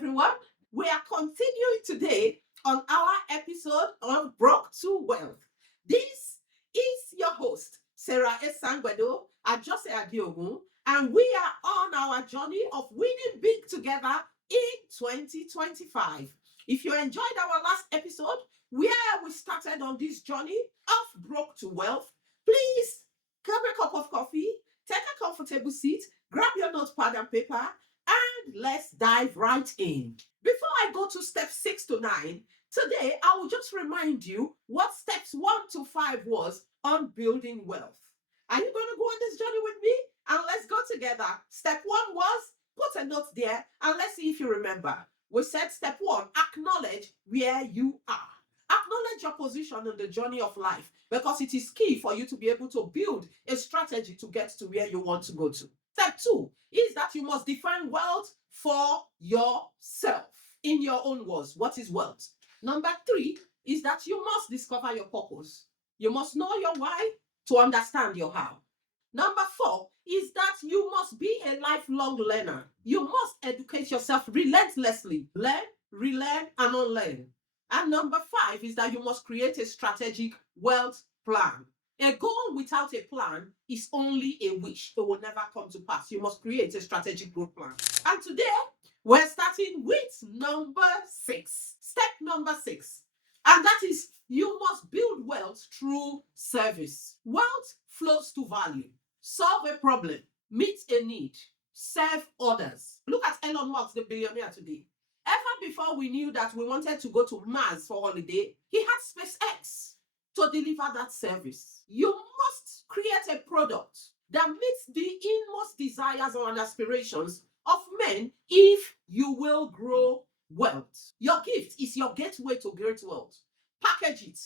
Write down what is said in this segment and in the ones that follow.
everyone. We are continuing today on our episode on Broke to Wealth. This is your host, Sarah Esangwedo, Ajose Adiogun, and we are on our journey of winning big together in 2025. If you enjoyed our last episode, where we started on this journey of Broke to Wealth, please grab a cup of coffee, take a comfortable seat, grab your notepad and paper, and let's dive right in. Before I go to step 6 to 9, today I will just remind you what steps 1 to 5 was on building wealth. Are you going to go on this journey with me? And let's go together. Step 1 was put a note there and let's see if you remember. We said step 1, acknowledge where you are. Acknowledge your position in the journey of life because it is key for you to be able to build a strategy to get to where you want to go to. Step 2 is that you must define wealth for yourself. In your own words, what is wealth? Number 3 is that you must discover your purpose. You must know your why to understand your how. Number 4 is that you must be a lifelong learner. You must educate yourself relentlessly. Learn, relearn, and unlearn. And number 5 is that you must create a strategic wealth plan. A goal without a plan is only a wish. It will never come to pass. You must create a strategic growth plan. And today, we're starting with number 6. Step number 6. And that is, you must build wealth through service. Wealth flows to value. Solve a problem. Meet a need. Serve others. Look at Elon Musk, the billionaire today. Ever before we knew that we wanted to go to Mars for holiday, he had SpaceX to deliver that service. You must create a product that meets the inmost desires and aspirations of men if you will grow wealth. Your gift is your gateway to great wealth. Package it,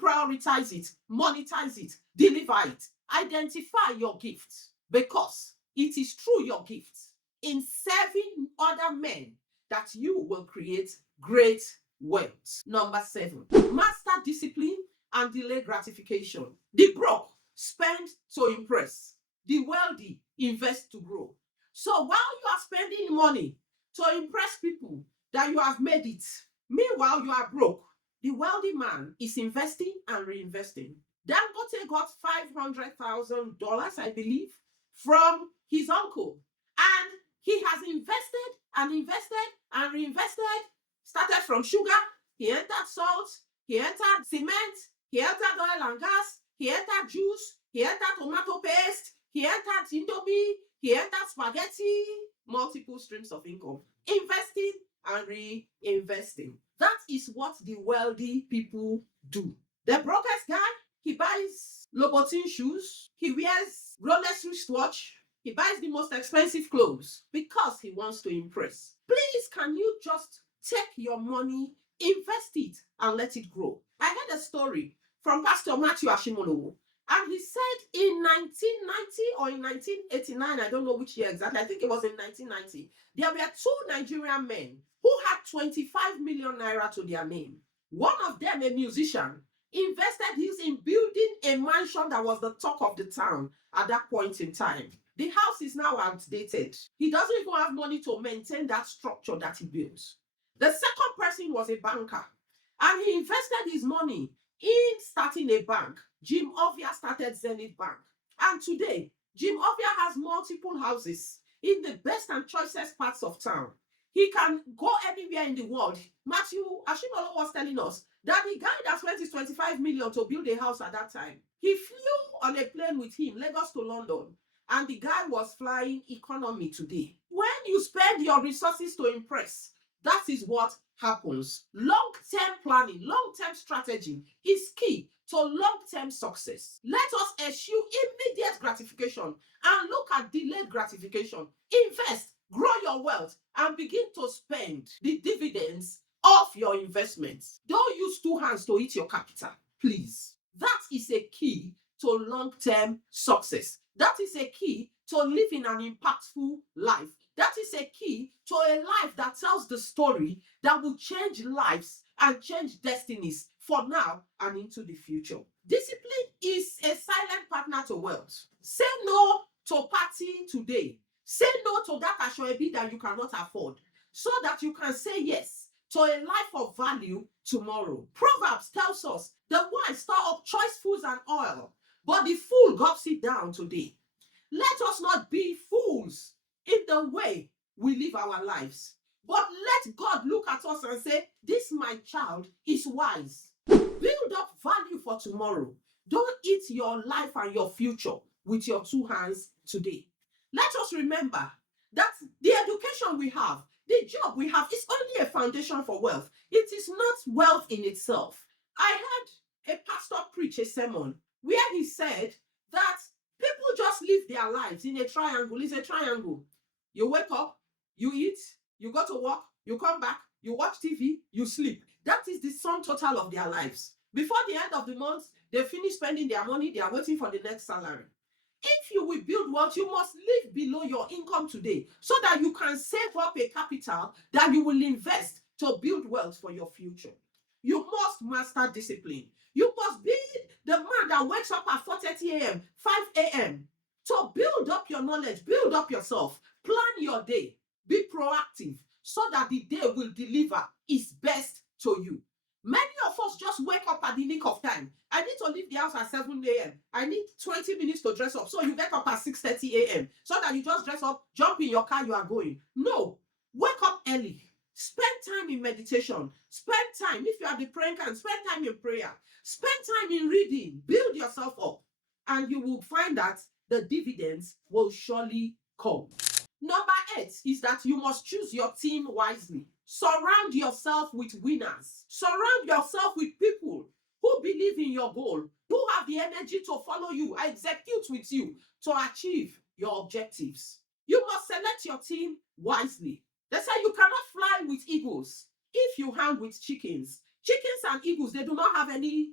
prioritize it, monetize it, deliver it. Identify your gift because it is through your gift in serving other men that you will create great wealth. Number 7, master discipline and delay gratification. The broke spend to impress. The wealthy invest to grow. So while you are spending money to impress people that you have made it, meanwhile you are broke, the wealthy man is investing and reinvesting. Dangote got $500,000, I believe, from his uncle. And he has invested and invested and reinvested. Started from sugar, he entered salt, he entered cement, he entered oil and gas, he entered juice, he entered tomato paste, he entered indomie, he entered spaghetti, multiple streams of income. Investing and reinvesting. That is what the wealthy people do. The brokest guy, he buys Louboutin shoes, he wears Rolex wristwatch, he buys the most expensive clothes because he wants to impress. Please, can you just take your money, invest it, and let it grow? I heard a story from Pastor Matthew Ashimolowo, and he said in 1990 or in 1989, I don't know which year exactly, I think it was in 1990, there were 2 Nigerian men who had 25 million naira to their name. One of them, a musician, invested his in building a mansion that was the talk of the town at that point in time. The house is now outdated. He doesn't even have money to maintain that structure that he built. The second person was a banker, and he invested his money in starting a bank. Jim Ovia started Zenith Bank. And today, Jim Ovia has multiple houses in the best and choicest parts of town. He can go anywhere in the world. Matthew Ashimolo was telling us that the guy that spent his 25 million to build a house at that time, he flew on a plane with him, Lagos to London, and the guy was flying economy today. When you spend your resources to impress, that is what happens. Long-term planning, long-term strategy is key to long-term success. Let us eschew immediate gratification and look at delayed gratification. Invest, grow your wealth, and begin to spend the dividends of your investments. Don't use 2 hands to eat your capital, please. That is a key to long-term success. That is a key to living an impactful life. That is a key to a life that tells the story that will change lives and change destinies for now and into the future. Discipline is a silent partner to wealth. Say no to party today. Say no to that ashwabi that you cannot afford. so that you can say yes to a life of value tomorrow. Proverbs tells us the wise store up choice foods and oil, but the fool gulps it down today. Let us not be fools in the way we live our lives, but let God look at us and say, this my child is wise. Build up value for tomorrow. Don't eat your life and your future with your two hands today. Let us remember that the education we have, the job we have, is only a foundation for wealth. It is not wealth in itself. I heard a pastor preach a sermon where he said that people just live their lives in a triangle. It's a triangle. You wake up, you eat, you go to work, you come back, you watch TV, you sleep. That is the sum total of their lives. Before the end of the month, they finish spending their money, they are waiting for the next salary. If you will build wealth, you must live below your income today so that you can save up a capital that you will invest to build wealth for your future. You must master discipline. You must be the man that wakes up at 4:30 a.m., 5 a.m. to build up your knowledge, build up yourself, plan your day, be proactive so that the day will deliver its best to you. Many of us just wake up at the nick of time. I need to leave the house at 7 a.m. I need 20 minutes to dress up. So you get up at 6:30 a.m. so that you just dress up, jump in your car, you are going. No, wake up early. Spend time in meditation. Spend time, if you are the praying kind, spend time in prayer. Spend time in reading. Build yourself up. And you will find that the dividends will surely come. Number 8 is that you must choose your team wisely. Surround yourself with winners. Surround yourself with people who believe in your goal, who have the energy to follow you, execute with you to achieve your objectives. You must select your team wisely. They say you cannot fly with eagles if you hang with chickens. Chickens and eagles, they do not have any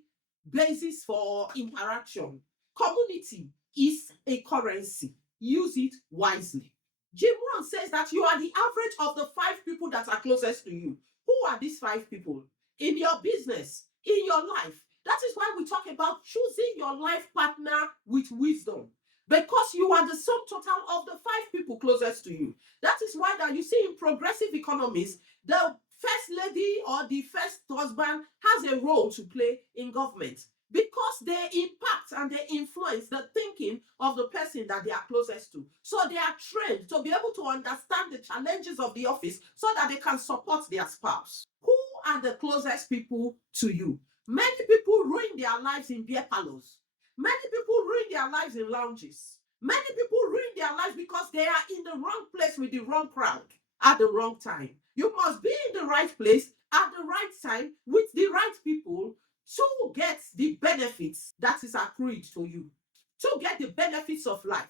basis for interaction. Community is a currency. Use it wisely. Jim Rohn says that you are the average of the 5 people that are closest to you. Who are these 5 people? In your business, in your life. That is why we talk about choosing your life partner with wisdom. Because you are the sum total of the 5 people closest to you. That is why that you see in progressive economies, the first lady or the first husband has a role to play in government. Because they impact and they influence the thinking of the person that they are closest to. So they are trained to be able to understand the challenges of the office so that they can support their spouse. Who are the closest people to you? Many people ruin their lives in beer parlors. Many people ruin their lives in lounges. Many people ruin their lives because they are in the wrong place with the wrong crowd at the wrong time. You must be in the right place at the right time with the right people to get the benefits that is accrued to you, to get the benefits of life.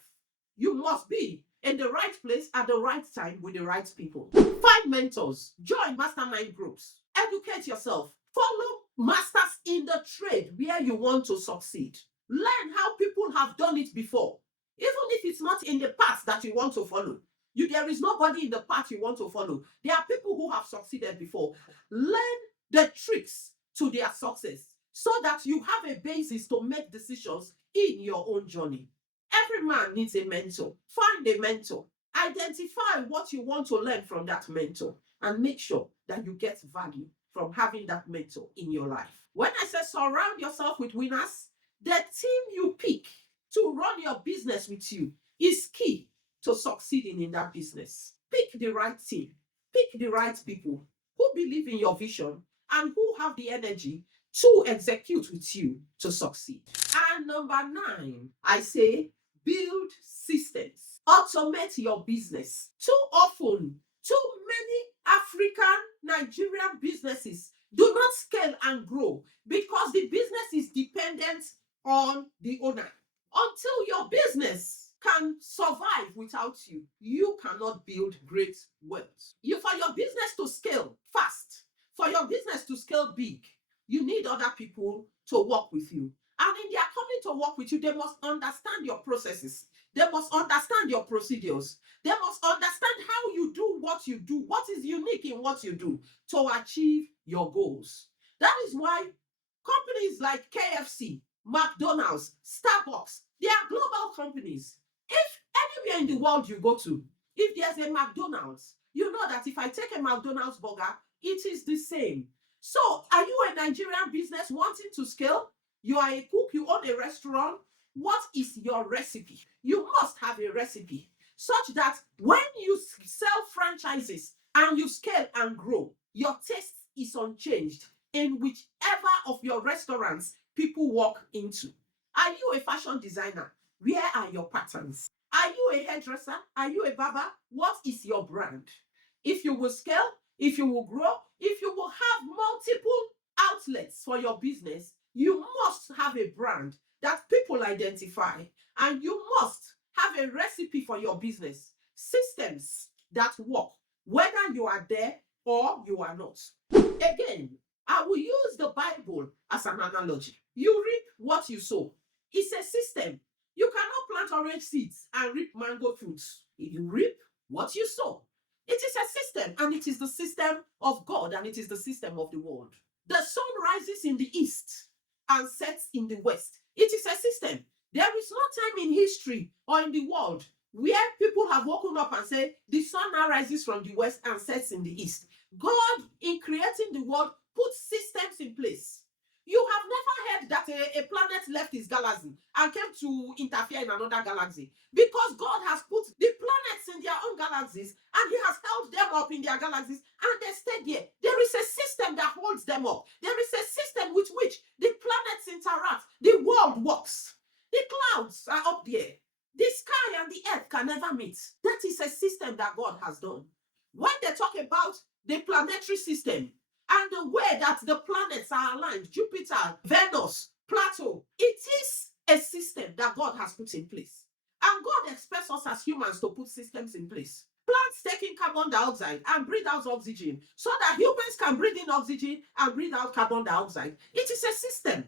You must be in the right place at the right time with the right people. Find mentors, join mastermind groups, educate yourself, follow masters in the trade where you want to succeed. Learn how people have done it before, even if it's not in the path that you want to follow. There is nobody in the path you want to follow. There are people who have succeeded before. Learn the tricks to their success so that you have a basis to make decisions in your own journey. Every man needs a mentor. Find a mentor. Identify what you want to learn from that mentor and make sure that you get value from having that mentor in your life. When I say surround yourself with winners, the team you pick to run your business with you is key to succeeding in that business. Pick the right team. Pick the right people who believe in your vision and who have the energy to execute with you to succeed. And number 9, I say build systems. Automate your business. Too often, too many African, Nigerian businesses do not scale and grow because the business is dependent on the owner. Until your business can survive without you, you cannot build great wealth. For your business to scale fast, for your business to scale big, you need other people to work with you. And in their coming to work with you, they must understand your processes. They must understand your procedures. They must understand how you do, what is unique in what you do to achieve your goals. That is why companies like KFC, McDonald's, Starbucks, they are global companies. If anywhere in the world you go to, If there's a McDonald's, you know that if I take a McDonald's burger, it is the same. So, are you a Nigerian business wanting to scale? You are a cook, you own a restaurant. What is your recipe? You must have a recipe such that when you sell franchises and you scale and grow, your taste is unchanged in whichever of your restaurants people walk into. Are you a fashion designer? Where are your patterns? Are you a hairdresser? Are you a barber? What is your brand? If you will scale, if you will grow, if you will have multiple outlets for your business, you must have a brand that people identify, and you must have a recipe for your business, systems that work, whether you are there or you are not. Again, I will use the Bible as an analogy. You reap what you sow. It's a system. You cannot plant orange seeds and reap mango fruits. You reap what you sow. It is a system, and it is the system of God, and it is the system of the world. The sun rises in the east and sets in the west. It is a system. There is no time in history or in the world where people have woken up and said, the sun now rises from the west and sets in the east. God, in creating the world, put systems in place. You have never heard that a planet left its galaxy and came to interfere in another galaxy, because God has put the planets in their own galaxies and He has held them up in their galaxies, and they stayed there. There is a system that holds them up. There is a system with which the planets interact. The world works. The clouds are up there. The sky and the earth can never meet. That is a system that God has done. When they talk about the planetary system and the way that the planets are aligned, Jupiter, Venus, Plato, it is a system that God has put in place. And God expects us as humans to put systems in place. Plants taking carbon dioxide and breathe out oxygen so that humans can breathe in oxygen and breathe out carbon dioxide. It is a system.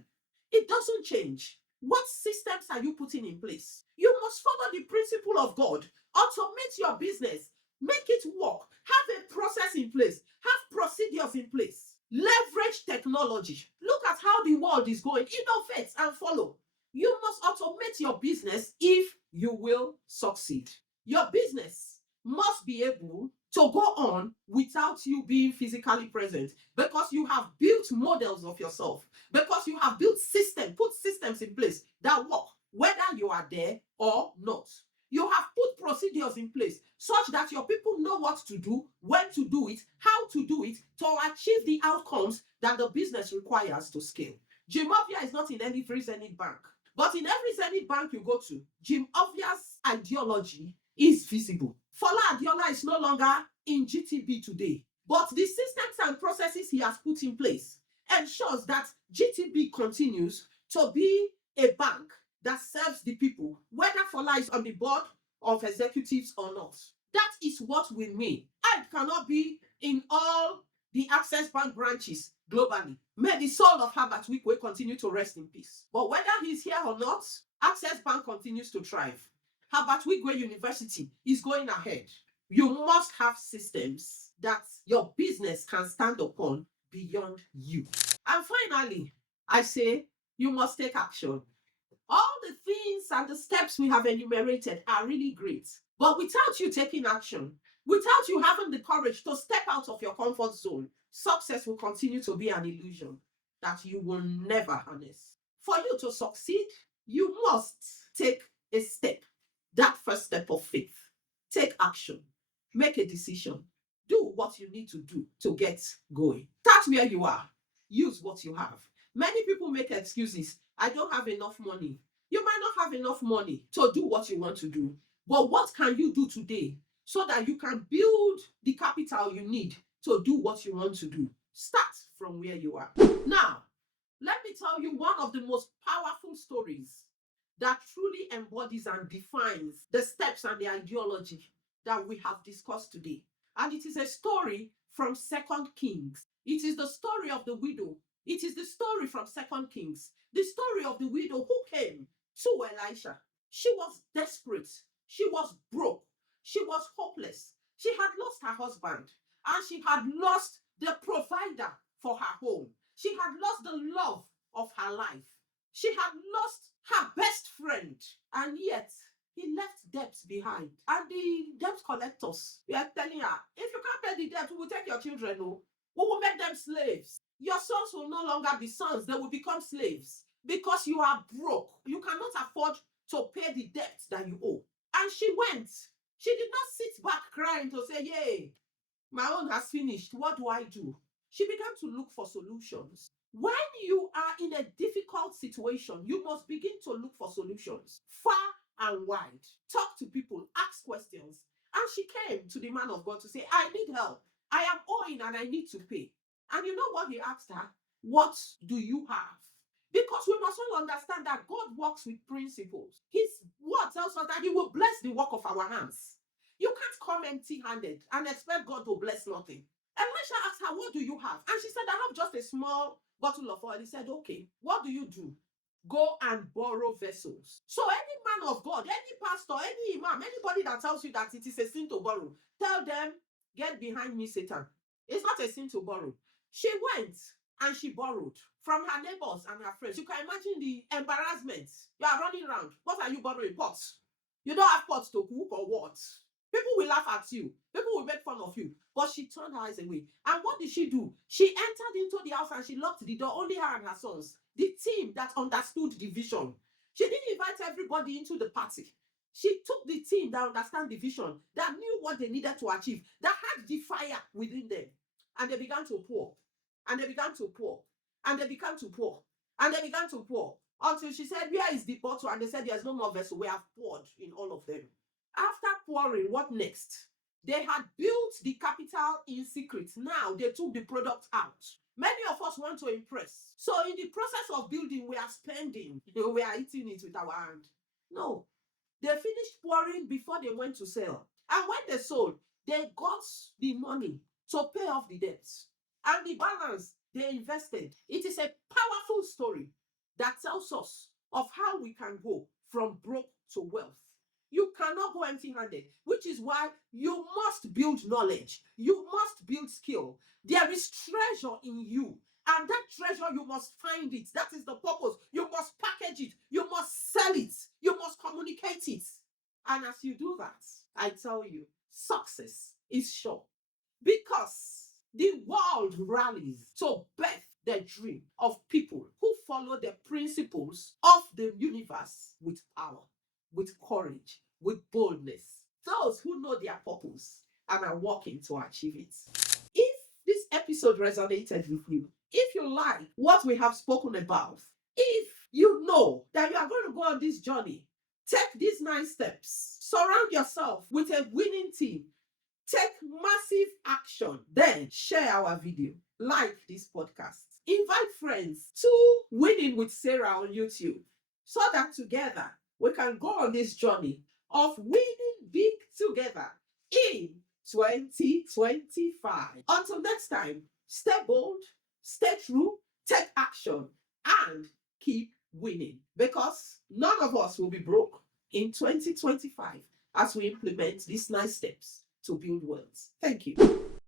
It doesn't change. What systems are you putting in place? You must follow the principle of God. Automate your business. Make it work. Have a process in place. Have procedures in place. Leverage technology. Look at how the world is going. Innovate and follow. You must automate your business if you will succeed. Your business must be able to go on without you being physically present, because you have built models of yourself, because you have built systems, put systems in place that work, whether you are there or not. You have put procedures in place such that your people know what to do, when to do it, how to do it to achieve the outcomes that the business requires to scale. Jim Ovia is not in any free Zenith bank, but in every Zenith bank you go to, Jim Ovia's ideology is visible. Fola Adiola is no longer in GTB today, but the systems and processes he has put in place ensures that GTB continues to be a bank that serves the people, whether Fola is on the board of executives or not. That is what we mean. I cannot be in all the Access Bank branches globally. May the soul of Herbert Wigwe continue to rest in peace. But whether he's here or not, Access Bank continues to thrive. Herbert Wigwe University is going ahead. You must have systems that your business can stand upon beyond you. And finally, I say you must take action. All the things and the steps we have enumerated are really great. But without you taking action, without you having the courage to step out of your comfort zone, success will continue to be an illusion that you will never harness. For you to succeed, you must take a step. That first step of faith. Take action. Make a decision. Do what you need to do to get going. Start where you are. Use what you have. Many people make excuses. I don't have enough money. You might not have enough money to do what you want to do. But what can you do today so that you can build the capital you need to do what you want to do? Start from where you are. Now, let me tell you one of the most powerful stories that truly embodies and defines the steps and the ideology that we have discussed today. And it is a story from Second Kings. It is the story of the widow. It is the story from Second Kings. The story of the widow who came to Elisha. She was desperate. She was broke. She was hopeless. She had lost her husband, and she had lost the provider for her home. She had lost the love of her life. She had lost her best friend. And yet, he left debts behind. And the debt collectors, we are telling her, if you can't pay the debt, we will take your children. No, we will make them slaves. Your sons will no longer be sons, they will become slaves because you are broke. You cannot afford to pay the debt that you owe. And she went. She did not sit back crying to say, yay, my own has finished. What do I do? She began to look for solutions. When you are in a difficult situation, you must begin to look for solutions far and wide. Talk to people, ask questions. And she came to the man of God to say, I need help. I am owing and I need to pay. And you know what he asked her? What do you have? Because we must all understand that God works with principles. His word tells us that he will bless the work of our hands. You can't come empty-handed and expect God to bless nothing. Elisha asked her, what do you have? And she said, I have just a small bottle of oil. He said, okay, what do you do? Go and borrow vessels. So any man of God, any pastor, any imam, anybody that tells you that it is a sin to borrow, tell them, get behind me, Satan. It's not a sin to borrow. She went and she borrowed from her neighbors and her friends. You can imagine the embarrassment. You are running around. What are you borrowing? Pots. You don't have pots to cook or what? People will laugh at you. People will make fun of you. But she turned her eyes away. And what did she do? She entered into the house and she locked the door, only her and her sons. The team that understood the vision. She didn't invite everybody into the party. She took the team that understand the vision, that knew what they needed to achieve, that had the fire within them. And they began to pour. And they began to pour. And they began to pour. And they began to pour. Until she said, where is the bottle? And they said, there's no more vessel. We have poured in all of them. After pouring, what next? They had built the capital in secret. Now they took the product out. Many of us want to impress. So in the process of building, we are spending. We are eating it with our hand. No. They finished pouring before they went to sell. And when they sold, they got the money to pay off the debts. And the balance they invested. It is a powerful story that tells us of how we can go from broke to wealth. You cannot go empty-handed, which is why you must build knowledge. You must build skill. There is treasure in you. And that treasure, you must find it. That is the purpose. You must package it. You must sell it. You must communicate it. And as you do that, I tell you, success is sure. Because the world rallies to birth the dream of people who follow the principles of the universe with power, with courage, with boldness. Those who know their purpose and are working to achieve it. If this episode resonated with you, if you like what we have spoken about, if you know that you are going to go on this journey, take these 9 steps. Surround yourself with a winning team. Take massive action. Then share our video. Like this podcast. Invite friends to Winning with Sarah on YouTube so that together we can go on this journey of winning big together in 2025. Until next time, stay bold, stay true, take action, and keep winning. Because none of us will be broke in 2025 as we implement these 9 steps to build wealth. Thank you.